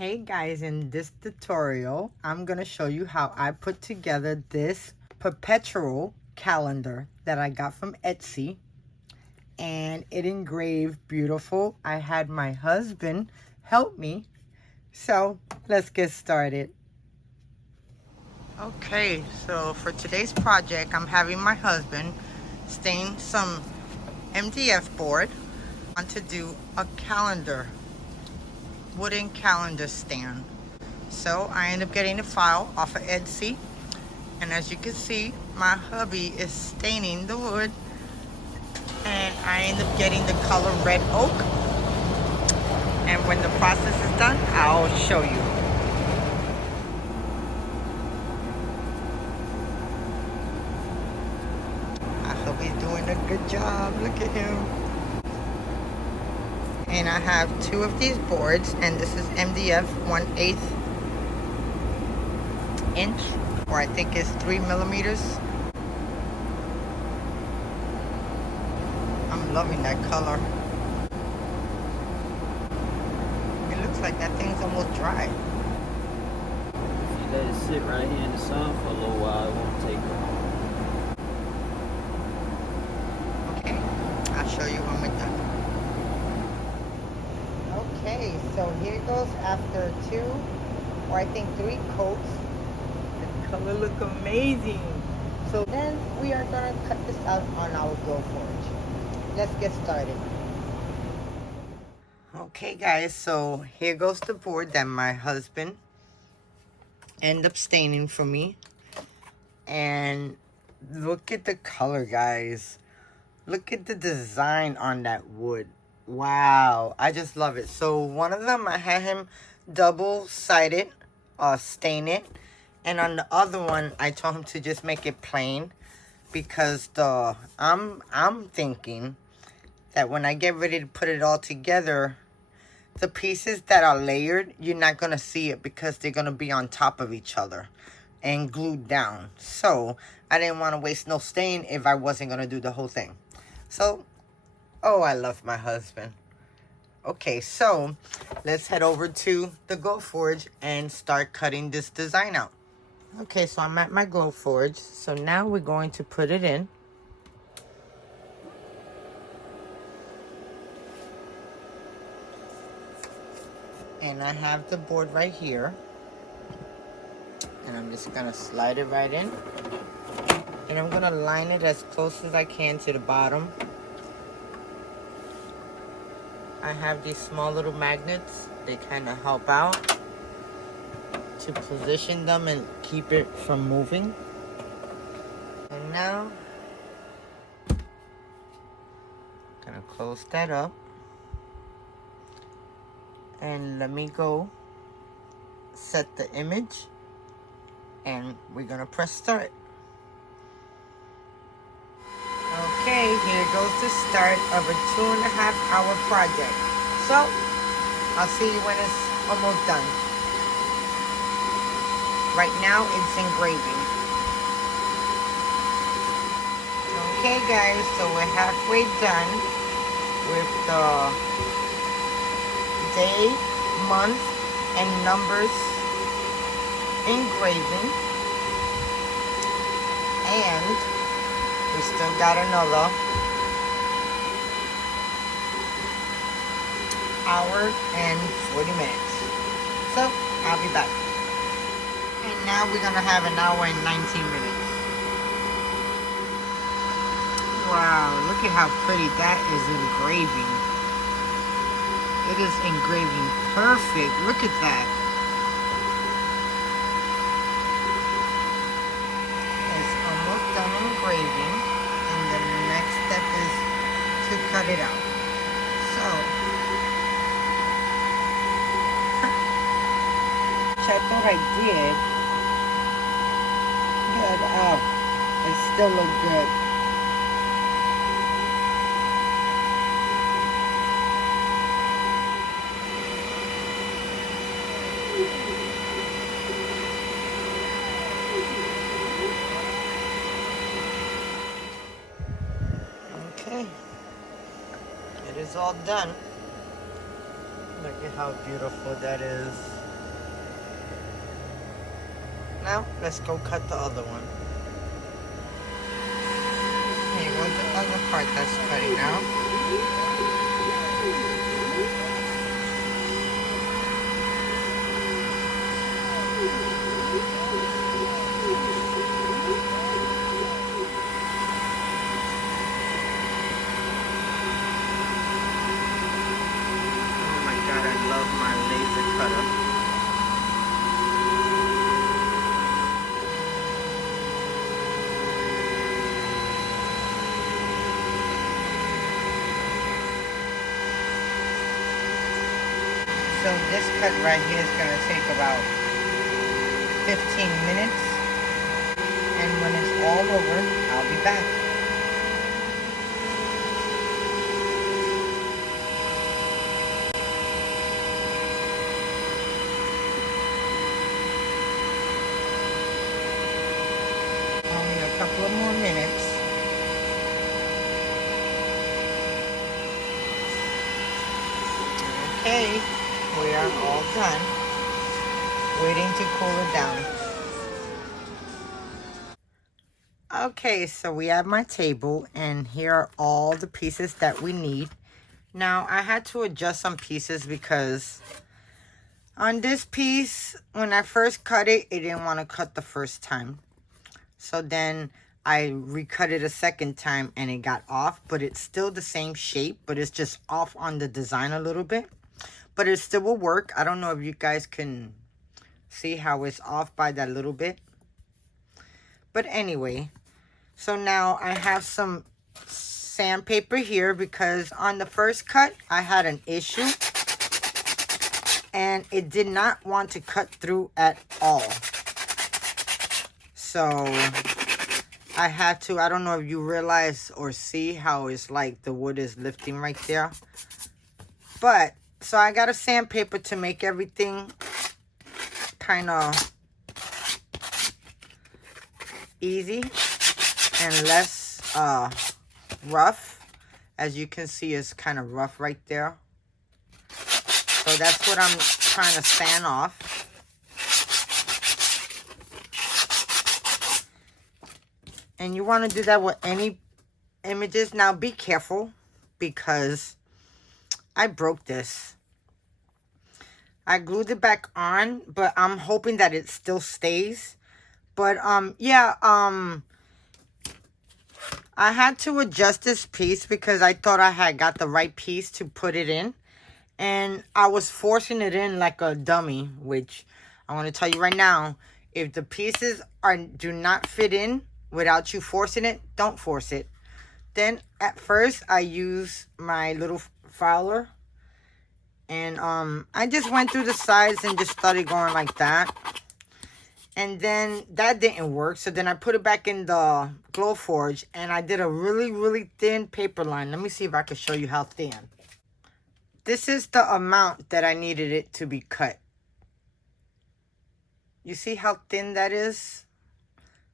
Hey guys, in this tutorial, I'm going to show you how I put together this Perpetual calendar that I got from Etsy. And it engraved beautiful. I had my husband help me. So let's get started. Okay, so for today's project, I'm having my husband stain some MDF board. I want to do a calendar, wooden calendar stand. So I end up getting the file off of Etsy, and as you can see, my hubby is staining the wood, and I end up getting the color red oak. And when the process is done, I'll show you. My hubby's doing a good job. Look at him. And I have two of these boards, and this is MDF 1/8 inch, or I think it's 3 millimeters. I'm loving that color. It looks like that thing's almost dry. If you let it sit right here in the sun for a little while, it won't take long. Okay, I'll show you when we're done. Okay, so here it goes after 2 or I think 3 coats. The color look amazing. So then we are gonna cut this out on our Glowforge. Let's get started. Okay guys, so here goes the board that my husband ended up staining for me. And look at the color, guys. Look at the design on that wood. Wow, I just love it. So one of them, I had him double-sided stain it. And on the other one, I told him to just make it plain. Because I'm thinking that when I get ready to put it all together, the pieces that are layered, you're not going to see it because they're going to be on top of each other and glued down. So I didn't want to waste no stain if I wasn't going to do the whole thing. So, oh, I love my husband. Okay, so let's head over to the Glowforge and start cutting this design out. Okay, so I'm at my Glowforge. So now we're going to put it in. And I have the board right here. And I'm just gonna slide it right in. And I'm gonna line it as close as I can to the bottom. I have these small little magnets. They kind of help out to position them and keep it from moving. And now, gonna close that up. And let me go set the image. And we're gonna press start. Okay, here goes the start of a 2.5-hour project. So, I'll see you when it's almost done. Right now, it's engraving. Okay guys, so we're halfway done with the day, month, and numbers engraving. And we still got another hour and 40 minutes. So, I'll be back. And now we're gonna have an hour and 19 minutes. Wow, look at how pretty that is engraving. It is engraving perfect. Look at that. It's almost done engraving. And the next step is to cut it out. So, which I thought I did. But, it still looks good. Okay, it is all done. Look at how beautiful that is. Now, let's go cut the other one. Here goes the other part that's cutting out. Oh my god, I love my laser cutter. So this cut right here is going to take about 15 minutes. And when it's all over, I'll be back. Only a couple of more minutes. Okay, we are all done. Waiting to cool it down. Okay, so we have my table, and here are all the pieces that we need. Now, I had to adjust some pieces because on this piece, when I first cut it, it didn't want to cut the first time. So then I recut it a second time and it got off, but it's still the same shape, but it's just off on the design a little bit. But it still will work. I don't know if you guys can see how it's off by that little bit. But anyway, so now I have some sandpaper here because on the first cut, I had an issue. And it did not want to cut through at all. So I had to, I don't know if you realize or see how it's like the wood is lifting right there. But, so I got a sandpaper to make everything kind of easy and less rough. As you can see, it's kind of rough right there. So that's what I'm trying to sand off. And you want to do that with any images. Now be careful because I broke this. I glued it back on, but I'm hoping that it still stays. But yeah, I had to adjust this piece because I thought I had got the right piece to put it in. And I was forcing it in like a dummy, which I want to tell you right now, if the pieces do not fit in without you forcing it, don't force it. Then at first I used my little filer and I just went through the sides and just started going like that. And then that didn't work, so then I put it back in the Glowforge and I did a really, really thin paper line. Let me see if I can show you how thin. This is the amount that I needed it to be cut. You see how thin that is?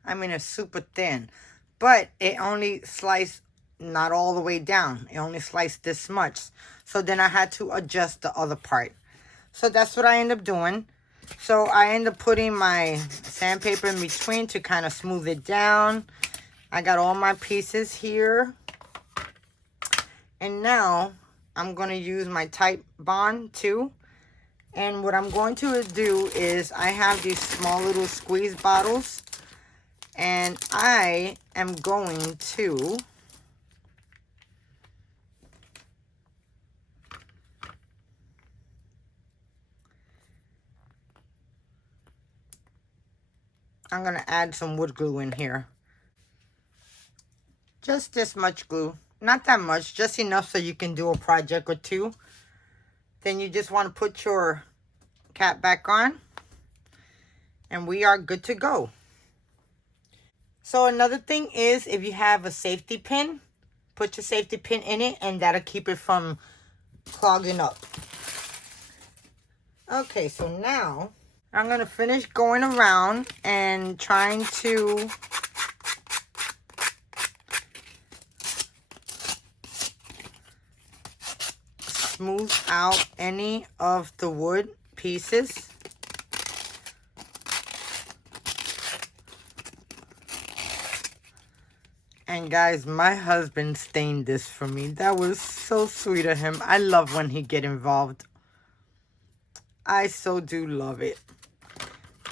I mean, it's super thin. But it only sliced not all the way down. It only sliced this much. So then I had to adjust the other part. So that's what I ended up doing. So I ended up putting my sandpaper in between to kind of smooth it down. I got all my pieces here. And now I'm going to use my Type Bond too. And what I'm going to do is I have these small little squeeze bottles. And I am going to add some wood glue in here. Just this much glue. Not that much, just enough so you can do a project or two. Then you just want to put your cap back on. And we are good to go. So another thing is, if you have a safety pin, put your safety pin in it and that'll keep it from clogging up. Okay, so now I'm going to finish going around and trying to smooth out any of the wood pieces. And guys, my husband stained this for me. That was so sweet of him. I love when he get involved. I so do love it.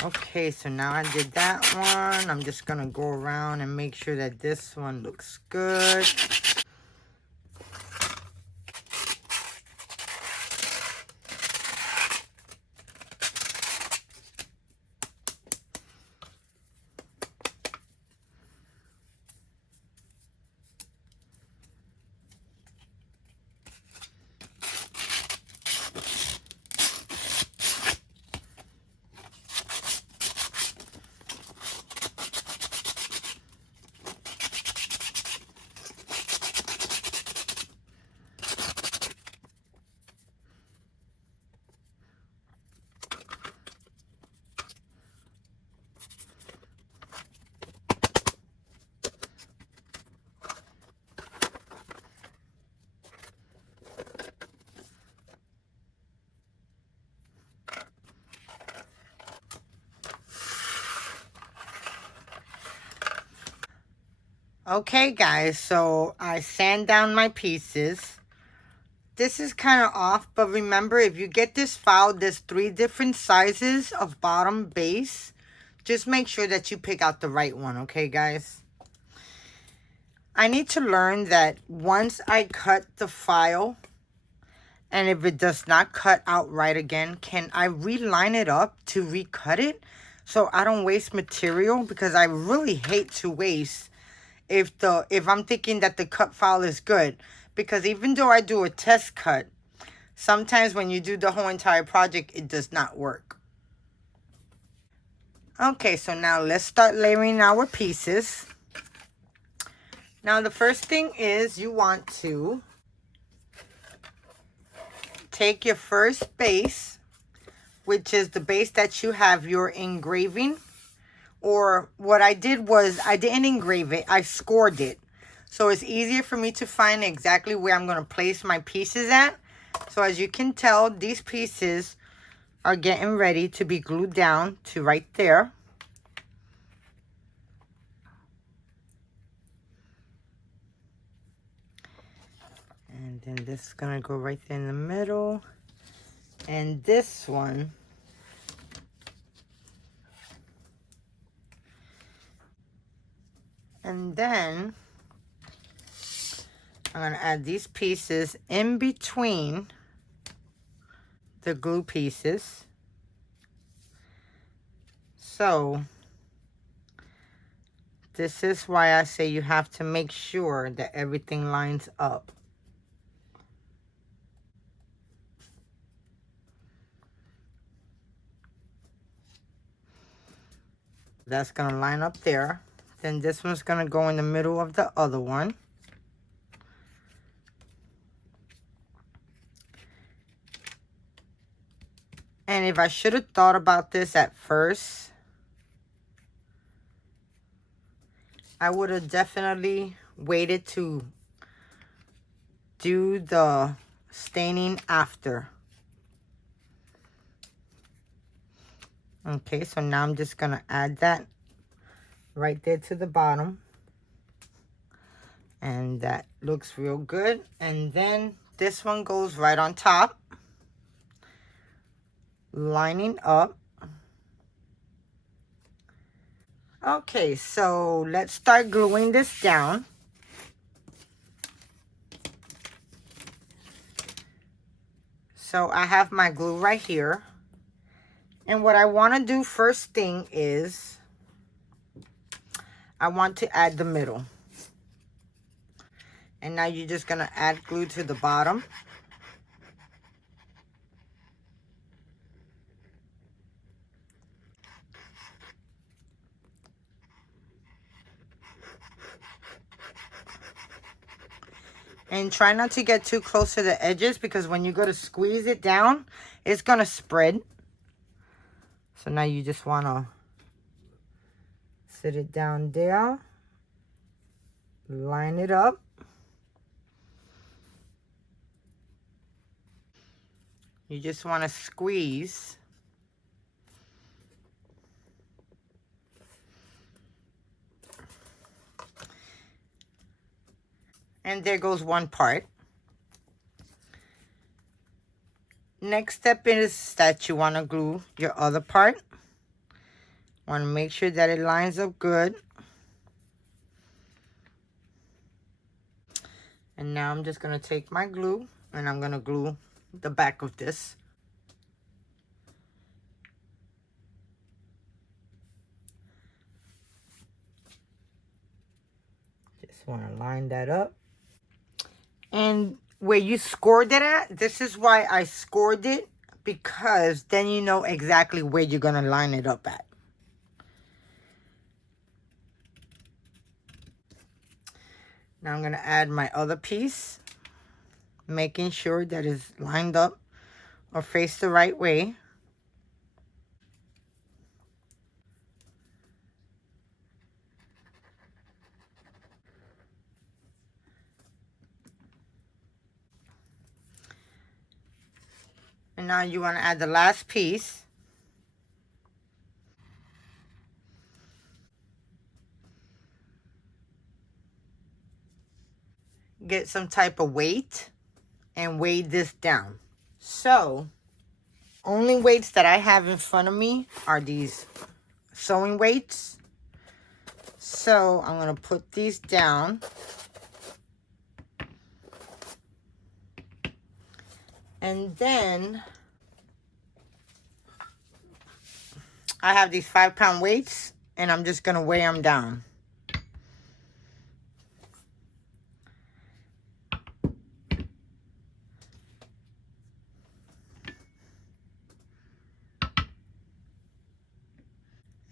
Okay, so now I did that one. I'm just gonna go around and make sure that this one looks good. Okay, guys, so I sand down my pieces. This is kind of off, but remember, if you get this file, there's 3 different sizes of bottom base. Just make sure that you pick out the right one, okay, guys? I need to learn that once I cut the file, and if it does not cut out right again, can I reline it up to recut it so I don't waste material? Because I really hate to waste if I'm thinking that the cut file is good. Because even though I do a test cut, sometimes when you do the whole entire project, it does not work. Okay, so now let's start layering our pieces. Now the first thing is you want to take your first base, which is the base that you have your engraving. Or what I did was I didn't engrave it, I scored it. So it's easier for me to find exactly where I'm going to place my pieces at. So as you can tell, these pieces are getting ready to be glued down to right there. And then this is going to go right there in the middle. And this one, and then I'm going to add these pieces in between the glue pieces. So this is why I say you have to make sure that everything lines up. That's going to line up there. Then this one's going to go in the middle of the other one. And if I should have thought about this at first, I would have definitely waited to do the staining after. Okay, so now I'm just going to add that right there to the bottom. And that looks real good. And then this one goes right on top, lining up. Okay, so let's start gluing this down. So I have my glue right here. And what I want to do first thing is I want to add the middle. And now you're just going to add glue to the bottom. And try not to get too close to the edges, because when you go to squeeze it down, it's going to spread. So now you just want to sit it down there. Line it up. You just want to squeeze. And there goes one part. Next step is that you want to glue your other part. Want to make sure that it lines up good. And now I'm just going to take my glue and I'm going to glue the back of this. Just want to line that up. And where you scored it at, this is why I scored it, because then you know exactly where you're going to line it up at. Now I'm going to add my other piece, making sure that it's lined up or faced the right way. And now you want to add the last piece. Get some type of weight and weigh this down. So, only weights that I have in front of me are these sewing weights. So, I'm going to put these down. And then, I have these 5-pound weights, and I'm just going to weigh them down.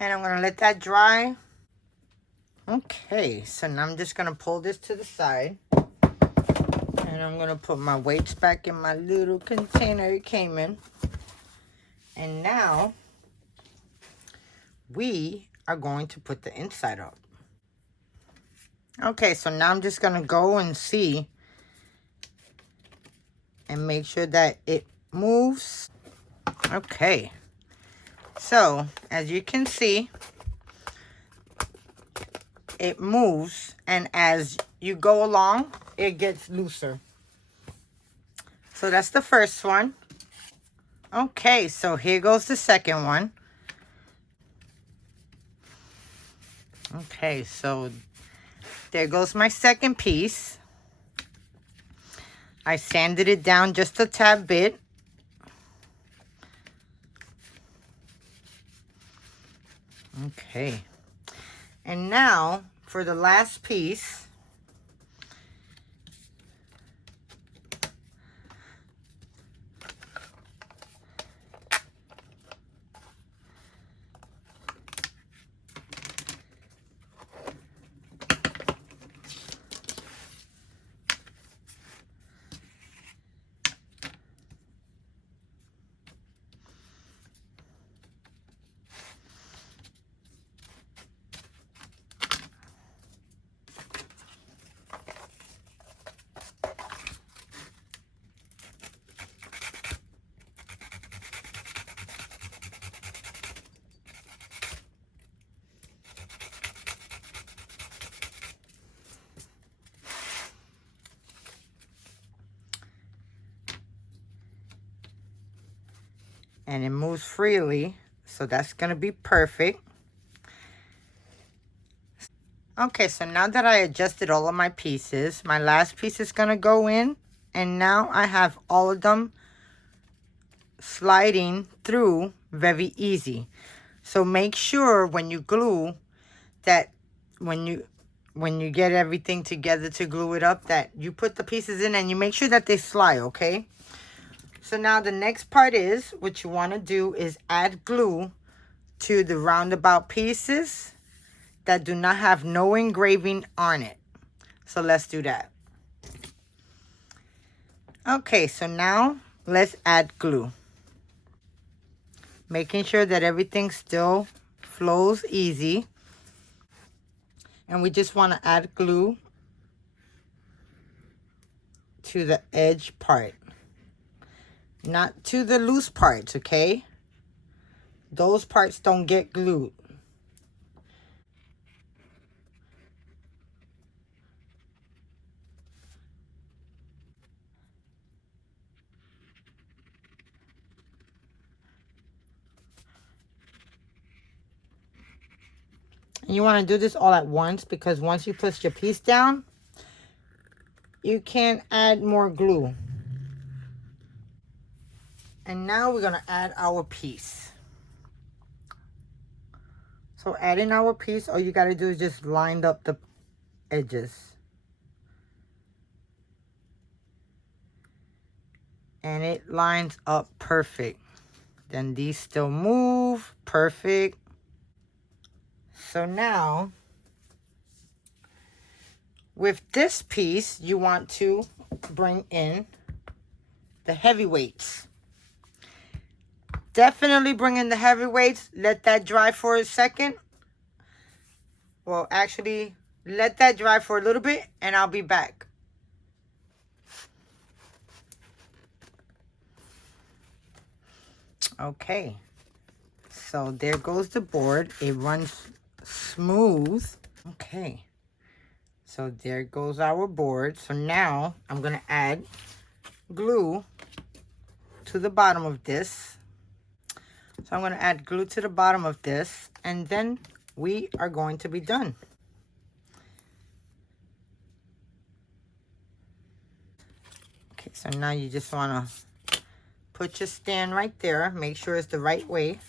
And I'm going to let that dry. Okay, so now I'm just going to pull this to the side. And I'm going to put my weights back in my little container it came in. And now, we are going to put the inside up. Okay, so now I'm just going to go and see. And make sure that it moves. Okay. So, as you can see, it moves, and as you go along, it gets looser. So that's the first one. Okay, so here goes the second one. Okay, so there goes my second piece. I sanded it down just a tad bit. Okay. And now, for the last piece, and it moves freely, so that's going to be perfect. Okay, so now that I adjusted all of my pieces, my last piece is going to go in, and now I have all of them sliding through very easy. So make sure when you glue that when you get everything together to glue it up, that you put the pieces in and you make sure that they slide, okay? So now the next part is, what you want to do is add glue to the roundabout pieces that do not have no engraving on it. So let's do that. Okay, so now let's add glue. Making sure that everything still flows easy. And we just want to add glue to the edge part. Not to the loose parts, okay? Those parts don't get glued. And you want to do this all at once, because once you put your piece down, you can't add more glue. And now we're going to add our piece. So adding our piece, all you got to do is just line up the edges. And it lines up perfect. Then these still move. Perfect. So now, with this piece, you want to bring in the heavyweights. Definitely bring in the heavyweights. Let that dry for a second. Well, actually, let that dry for a little bit and I'll be back. Okay. So there goes the board. It runs smooth. Okay. So there goes our board. So now I'm going to add glue to the bottom of this. So I'm going to add glue to the bottom of this, and then we are going to be done. Okay, so now you just want to put your stand right there. Make sure it's the right way.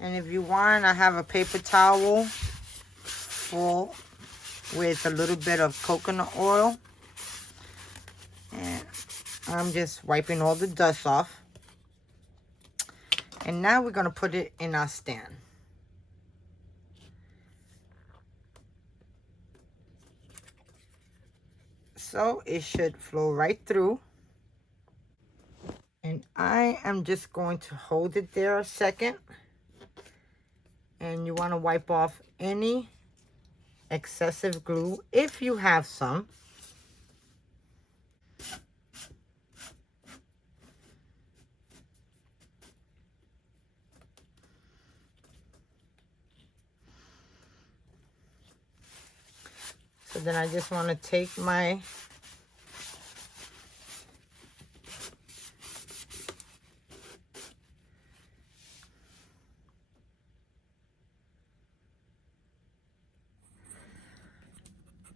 And if you want, I have a paper towel full with a little bit of coconut oil. And I'm just wiping all the dust off. And now we're going to put it in our stand. So it should flow right through. And I am just going to hold it there a second. And you want to wipe off any excessive glue if you have some. So then I just want to take my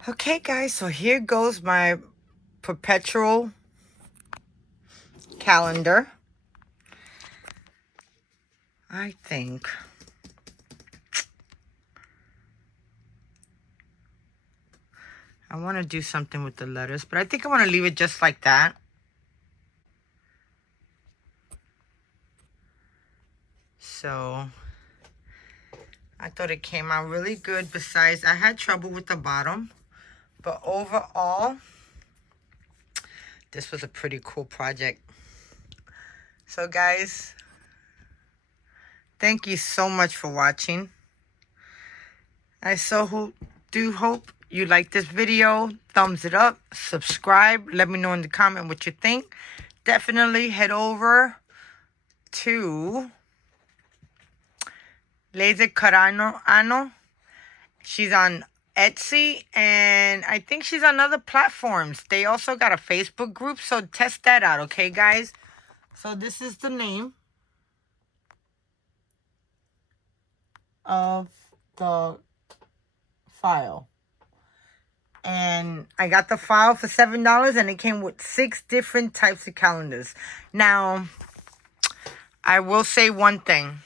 okay guys, so here goes my Perpetual calendar. I think I want to do something with the letters, but I think I want to leave it just like that. So I thought it came out really good. Besides, I had trouble with the bottom, but overall, this was a pretty cool project. So guys, thank you so much for watching. I do hope you like this video. Thumbs it up, subscribe, let me know in the comment what you think. Definitely head over to Laser Carano. She's on Etsy, and I think she's on other platforms. They also got a Facebook group, so test that out, okay guys? So this is the name of the file. And I got the file for $7, and it came with 6 different types of calendars. Now, I will say one thing.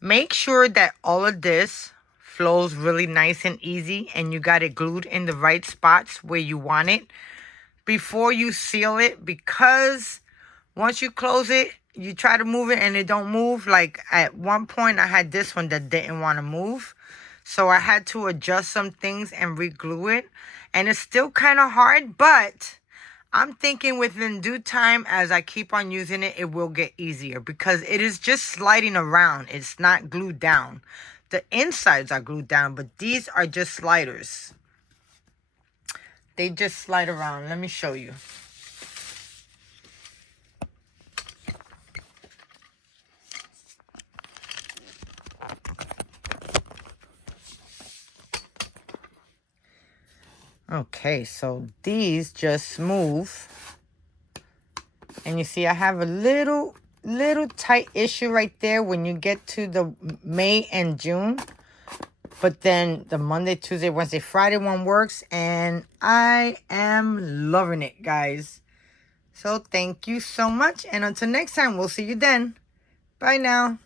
Make sure that all of this flows really nice and easy, and you got it glued in the right spots where you want it before you seal it, because once you close it, you try to move it and it don't move. Like at one point I had this one that didn't want to move, so I had to adjust some things and re-glue it, and it's still kind of hard, but I'm thinking within due time, as I keep on using it, it will get easier, because it is just sliding around. It's not glued down. The insides are glued down, but these are just sliders. They just slide around. Let me show you. Okay, so these just move. And you see I have a little little tight issue right there when you get to the May and June. But then the Monday, Tuesday, Wednesday, Friday one works. And I am loving it, guys. So thank you so much. And until next time, we'll see you then. Bye now.